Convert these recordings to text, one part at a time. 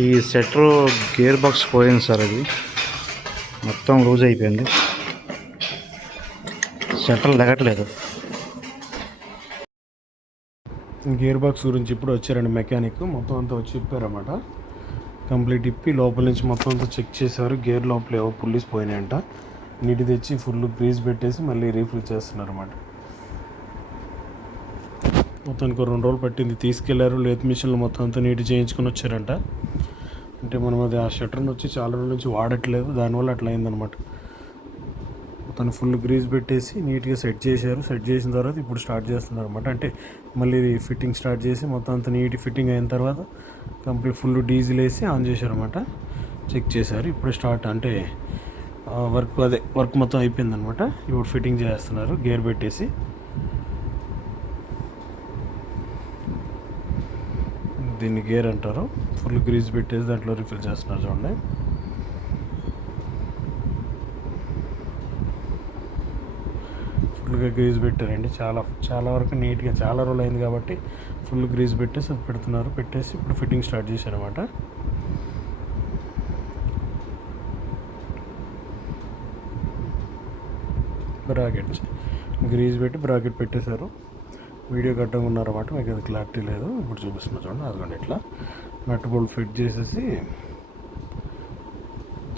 ఈ setter gear box పోయింది sir, అది మొత్తం లూజ్ అయిపోయింది, సెటర్ లెగట్లేదు. గేర్ బాక్స్ గురించి ఇప్పుడు వచ్చారండి మెకానిక్, మొత్తం అంతా వచ్చి ఇప్పారన్నమాట. కంప్లీట్ ఇప్పి లోపల నుంచి మొత్తం అంతా చెక్ చేశారు. గేర్ లోపల ఏవో పుల్లీస్ పోయినాయంట, నీటి తెచ్చి ఫుల్ గ్రీజ్ పెట్టేసి మళ్ళీ రీఫిల్ చేస్తున్నారు అన్నమాట. మొత్తానికి 2 రోజులు పట్టింది. తీసుకెళ్లారు లేత్ మిషన్లు మొత్తం అంతా నీటి చేయించుకొని వచ్చారంట. అంటే మనం అది ఆ షట్టర్ని వచ్చి చాలా రోజుల నుంచి వాడట్లేదు, దానివల్ల అట్లా అయిందనమాట. మొత్తాన్ని ఫుల్ గ్రీజ్ పెట్టేసి నీట్గా సెట్ చేశారు. సెట్ చేసిన తర్వాత ఇప్పుడు స్టార్ట్ చేస్తున్నారు అనమాట. అంటే మళ్ళీ ఫిట్టింగ్ స్టార్ట్ చేసి మొత్తం అంతా నీట్ ఫిట్టింగ్ అయిన తర్వాత కంప్లీట్ ఫుల్ డీజిల్ వేసి ఆన్ చేశారనమాట. చెక్ చేశారు. ఇప్పుడు స్టార్ట్ అంటే వర్క్ మొత్తం అయిపోయిందనమాట. ఇప్పుడు ఫిట్టింగ్ చేస్తున్నారు గేర్ పెట్టేసి. దీన్ని గేర్ అంటారు. ఫుల్ గ్రీజ్ పెట్టేసి దాంట్లో రిఫిల్ చేస్తున్నారు చూడండి. ఫుల్గా గ్రీజ్ పెట్టారండి. చాలా వరకు నీట్గా చాలా రోజులు అయింది కాబట్టి ఫుల్ గ్రీజ్ పెట్టేసి అది పెడుతున్నారు. పెట్టేసి ఇప్పుడు ఫిట్టింగ్ స్టార్ట్ చేశారన్నమాట. బ్రాకెట్ గ్రీజ్ పెట్టి బ్రాకెట్ పెట్టేశారు. వీడియో కట్టంగా ఉన్నారన్నమాట, మీకు అది క్లారిటీ లేదు. ఇప్పుడు చూపిస్తున్నా చూడండి. అదిగోండి ఇట్లా నట్ బోల్ట్ ఫిట్ చేసేసి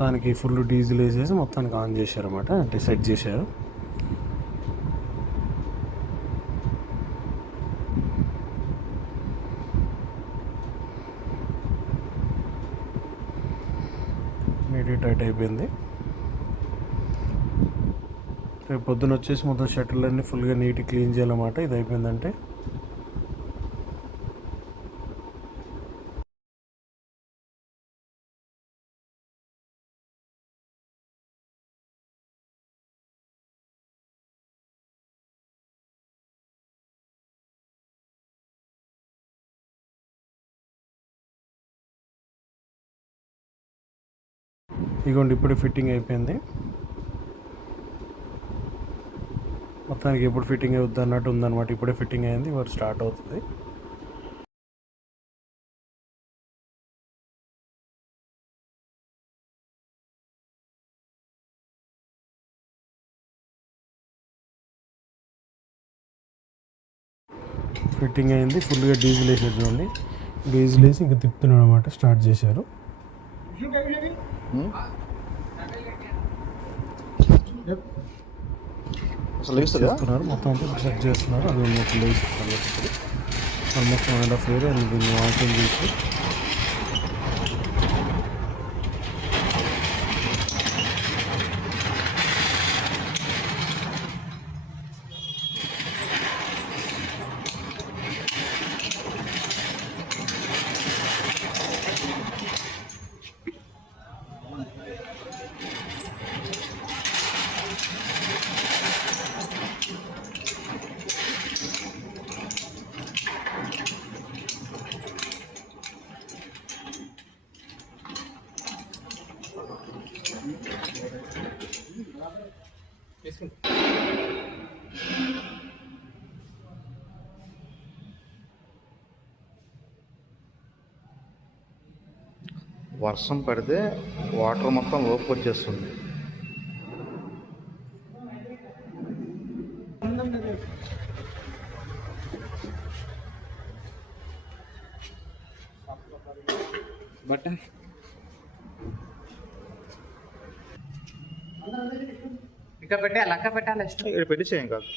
దానికి ఫుల్ డీజిల్ వేసేసి మొత్తానికి ఆన్ చేశారన్నమాట. అంటే సెట్ చేశారు. నీట్గా టైట్ అయిపోయింది. రేపు పొద్దున వచ్చేసి మొత్తం షట్టర్లన్నీ ఫుల్గా నీట్గా క్లీన్ చేయాలన్నమాట. ఇది అయిపోయిందంటే ఇగోండి ఇప్పుడు ఫిట్టింగ్ అయిపోయింది. మొత్తానికి ఎప్పుడు ఫిట్టింగ్ అవుద్ది అన్నట్టు ఉందన్నమాట. ఇప్పుడే ఫిట్టింగ్ అయింది, వర్క్ స్టార్ట్ అవుతుంది. ఫిట్టింగ్ అయింది. ఫుల్గా డీజిల్ వేసారు చూడండి. డీజిల్ వేసి ఇంకా తిప్పుతున్నాడు అనమాట. స్టార్ట్ చేశారు. చేస్తున్నారు మొత్తం అంతా సెట్ చేస్తున్నారు. అది మొత్తం వేస్తున్నారు. ఆల్మోస్ట్ 1.5 year అండ్ దీన్ని వాకింగ్ చేసి వర్షం పడితే వాటర్ మొత్తం లోపలికి వచ్చేస్తుంది. బట్ట ఇంకా పెట్టాలి, అక్క పెట్టాలి, పెట్టేసేయం కాదు.